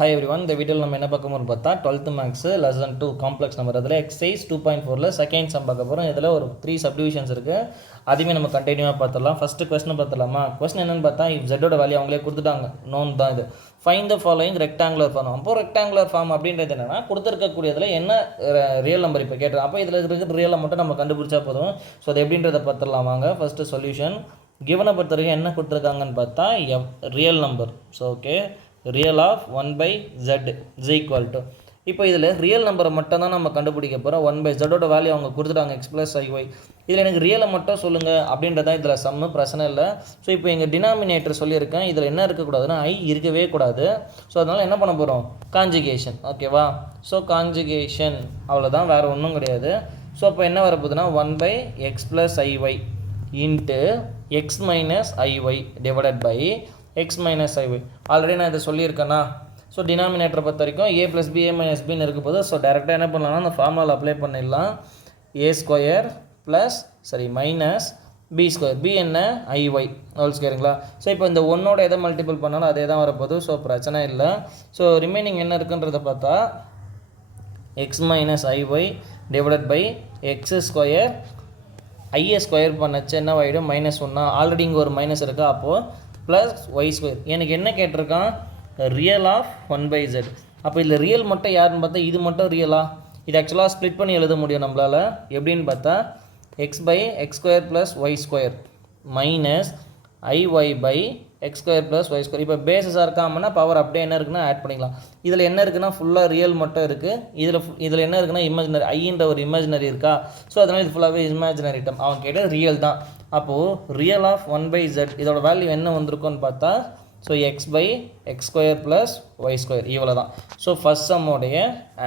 Hi every one. இந்த வீடியோவில் நம்ம என்ன பார்க்க போகிறோம் பார்த்தா 12th maths lesson 2 complex number அதில் எக்ஸசைஸ் 2.4ல் செகண்ட் சம் பார்க்க போகிறோம். இதில் ஒரு 3 சப்டிவிஷன்ஸ் இருக்குது. அதுவுமே நம்ம கண்டினியூவாக பார்த்துடலாம். ஃபஸ்ட்டு கொஸ்டின் பார்த்துடலாமா? கொஸ்டின் என்னென்னு பார்த்தா ஜெட்டோட வேல்யூ அவங்களே கொடுத்துட்டாங்க. நோன் தான் இது. Find the following rectangular form. அப்போ ரெக்டாங்குலர் ஃபார்ம் அப்படின்றது என்னென்னா கொடுத்துருக்கக்கூடியதில் என்ன ரியல் நம்பர் இப்போ கேட்டுருக்கோம். அப்போ இதில் இருக்கிற ரியலை மட்டும் நம்ம கண்டுபிடிச்சா போதும். ஸோ அது எப்படின்றத பார்த்துடலாம் வாங்க. ஃபஸ்ட்டு சொல்யூஷன் கிவனை பொறுத்த வரைக்கும் என்ன கொடுத்துருக்காங்கன்னு பார்த்தா real number. So okay, real of 1/z is equal to, இப்போ இதில் ரியல் நம்பரை மட்டும் தான் நம்ம கண்டுபிடிக்க போகிறோம். 1/z வேல்யூ அவங்க கொடுத்துட்டாங்க x + iy. இதில் எனக்கு ரியலை மட்டும் சொல்லுங்கள் அப்படின்றதான் இதில் சம்மு, பிரச்சனை இல்லை. ஸோ இப்போ எங்கள் டினாமினேட்டர் சொல்லியிருக்கேன், இதில் என்ன இருக்கக்கூடாதுன்னா i இருக்கவே கூடாது. ஸோ அதனால் என்ன பண்ண போகிறோம்? காஞ்சுகேஷன். ஓகேவா? ஸோ காஞ்சுகேஷன் அவ்வளோதான், வேறு ஒன்றும் கிடையாது. ஸோ அப்போ என்ன வரப்போகுதுன்னா 1/x + iy into x - iy divided by x - iy. Already நான் இதை சொல்லியிருக்கேன்னா. ஸோ டினாமினேட்டரை பொறுத்த வரைக்கும் a + b a - bன்னு இருக்க போது. ஸோ டேரெக்டாக என்ன பண்ணலாம்னா அந்த ஃபார்முலா அப்ளை பண்ணிடலாம். a² plus minus b². b என்ன? iy ஹோல் ஸ்கொயருங்களா? ஸோ இப்போ இந்த ஒன்னோட எதை மல்டிபிள் பண்ணாலும் அதே தான் வரப்போகுது. ஸோ பிரச்சனை இல்லை. ஸோ ரிமைனிங் என்ன இருக்குன்றதை பார்த்தா x - iy divided by x². ஐயை ஸ்கொயர் பண்ணச்சு என்ன ஆகிடும்? -1. ஆல்ரெடி இங்கே ஒரு மைனஸ் இருக்கா, அப்போது ப்ளஸ் y². எனக்கு என்ன கேட்டிருக்கான்? Real of 1/z. அப்போ இதில் ரியல் மட்டும் யாருன்னு பார்த்தா இது மட்டும் ரியலா? இது ஆக்சுவலாக ஸ்ப்ளிட் பண்ணி எழுத முடியும் நம்மளால். எப்படின்னு பார்த்தா x/x² + y² minus iy/x² + y². இப்போ பேஸஸாக இருக்காமன்னா பவர் அப்படியே என்ன இருக்குன்னா ஆட் பண்ணிக்கலாம். இதில் என்ன இருக்குன்னா ஃபுல்லாக ரியல் மட்டும் இருக்குது. இதில் என்ன இருக்குன்னா இமேஜினரி, ஐன்ற ஒரு இமேஜினரி இருக்கா. ஸோ அதனால் இது ஃபுல்லாகவே இமேஜினரி டம். அவன் கேட்டால் ரியல் தான். அப்போது ரியல் ஆஃப் 1/z இதோட வேல்யூ என்ன வந்திருக்குன்னு பார்த்தா ஸோ x/x² + y². இவ்வளோ தான். ஸோ ஃபஸ்ட் சம்மோடைய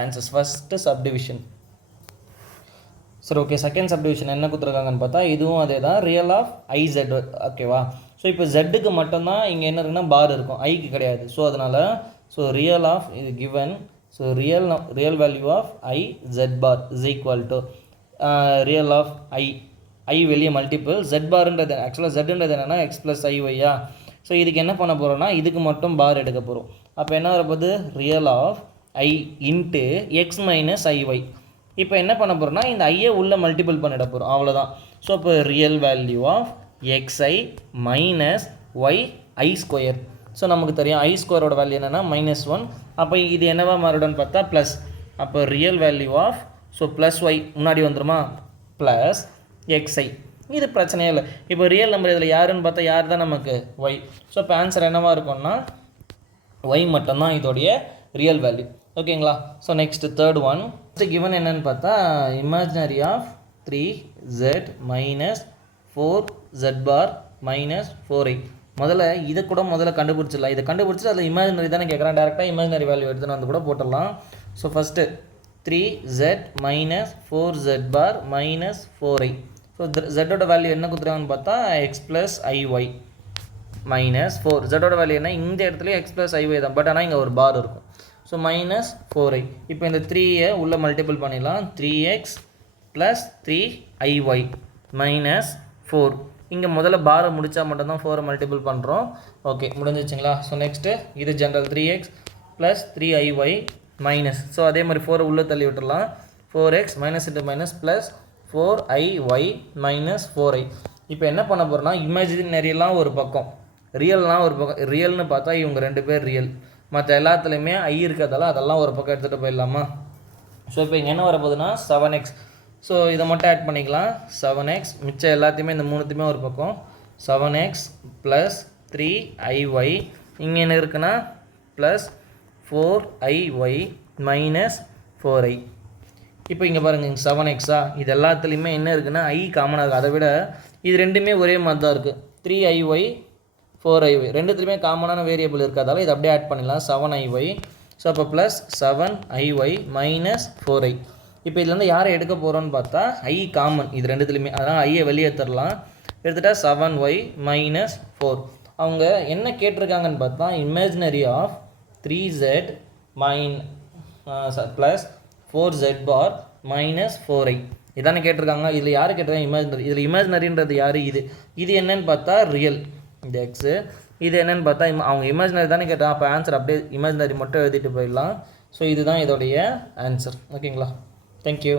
ஆன்சர்ஸ், ஃபஸ்ட்டு சப்டிவிஷன். சரி ஓகே, செகண்ட் சப்டிவிஷன் என்ன கொடுத்துருக்காங்கன்னு பார்த்தா இதுவும் அதே தான், ரியல் ஆஃப் iz. ஓகேவா? ஸோ இப்போ ஜெட்டுக்கு மட்டும்தான் இங்கே என்ன இருக்குன்னா பார் இருக்கும், ஐக்கு கிடையாது. ஸோ அதனால் ரியல் ஆஃப் இது given. So real value of iz is equal to real of i வெளியே மல்டிபிள் z ஆக்சுவலாக zன்றது என்னென்னா x + iy. ஸோ இதுக்கு என்ன பண்ண போகிறோன்னா இதுக்கு மட்டும் பார் எடுக்க போகிறோம். அப்போ என்ன வரப்போகுது? Real of i into x - iy. இப்போ என்ன பண்ண போகிறோம்னா இந்த ஐயை உள்ளே மல்டிபிள் பண்ணிட போகிறோம், அவ்வளோதான். ஸோ இப்போ real value of xi - yi². So நமக்கு தெரியும் i² வேல்யூ என்னென்னா -1. அப்போ இது என்னவா மாறிடும்னு பார்த்தா ப்ளஸ். அப்போ real value of plus y முன்னாடி வந்துடுமா, ப்ளஸ் xi. இது பிரச்சனையே இல்லை. இப்போ ரியல் நம்பர் இதில் யாருன்னு பார்த்தா யார் தான் நமக்கு? y. ஸோ இப்போ ஆன்சர் என்னவா இருக்கும்னா y மட்டும்தான் இதோடைய ரியல் வேல்யூ. ஓகேங்களா? So next third one given என்னன்னு பார்த்தா imaginary of 3z - 4z - 4i. இதை கூட முதல்ல கண்டுபிடிச்சிடலாம். இதை கண்டுபிடிச்சி அதில் இமேஜினரி தானே கேட்குறான். டேரெக்டாக இமேஜினரி வேல்யூ எடுத்துன்னு வந்து கூட போட்டுடலாம். So first 3z - 4z - 4i. So ஜெட்டோட வேல்யூ என்ன கொடுத்துருக்காங்கன்னு பார்த்தா x + iy - 4. ஜெட்டோட வேல்யூ என்ன? இந்த இடத்துலையும் x + iy தான், பட் ஆனால் இங்கே ஒரு பார் இருக்கும். So -4i. இப்போ இந்த 3ஐ உள்ளே மல்டிபிள் பண்ணிடலாம். 3x + 3iy - 4. இங்கே முதல்ல பாரை முடித்தா மட்டும்தான் 4ஐ மல்டிபிள் பண்ணுறோம். ஓகே, முடிஞ்சிச்சுங்களா? ஸோ நெக்ஸ்ட்டு இது general 3x + 3iy minus. So அதே மாதிரி 4ஐ உள்ளே தள்ளி விட்டுடலாம். 4x - plus 4iy - 4i. இப்போ என்ன பண்ண போகிறோம்னா இமேஜினரியெல்லாம் ஒரு பக்கம், ரியல்லாம் ஒரு பக்கம். ரியல்னு பார்த்தா இவங்க 2 பேர் ரியல், மற்ற எல்லாத்துலேயுமே ஐ இருக்கிறதால அதெல்லாம் ஒரு பக்கம் எடுத்துகிட்டு போயிடலாமா? ஸோ இப்போ இங்கே என்ன வரப்போகுதுன்னா 7x. ஸோ இதை மட்டும் ஆட் பண்ணிக்கலாம். 7x மிச்சம் எல்லாத்தையுமே இந்த மூணுத்தையுமே ஒரு பக்கம். 7x + 3iy இங்கே என்ன இருக்குன்னா ப்ளஸ் 4iy - 4i. இப்போ இங்கே பாருங்கள், இங்கே 7xா, இது எல்லாத்துலேயுமே என்ன இருக்குன்னா ஐ காமனாக இருக்குது. அதை விட இது ரெண்டுமே ஒரே மாதிரி தான் இருக்குது. 3iy 4iy ரெண்டுத்துலேயுமே காமனான வேரியபிள் இருக்கிறதால இதை அப்படியே ஆட் பண்ணிடலாம். 7iy. ஸோ அப்போ ப்ளஸ் 7iy - 4i. இப்போ இதுலேருந்து யாரை எடுக்க போகிறோன்னு பார்த்தா ஐ காமன் இது ரெண்டுத்துலேயுமே, அதனால் ஐயை வெளியே எடுத்துடலாம். எடுத்துட்டா 7y - 4. அவங்க என்ன கேட்டிருக்காங்கன்னு பார்த்தா imaginary of 3z plus 4z - 4i இதானே கேட்டிருக்காங்க. இதில் யார் கேட்டிருக்காங்க? இமேஜினரி. இதில் இமேஜினரின்றது யார்? இது என்னன்னு பார்த்தா ரியல். இந்த எக்ஸு இது என்னென்னு பார்த்தா அவங்க இமேஜினரி தானே கேட்டால், அப்போ ஆன்சர் அப்படியே இமேஜினரி மட்டும் எழுதிட்டு போயிடலாம். ஸோ இதுதான் இதோடைய ஆன்சர். ஓகேங்களா? தேங்க்யூ.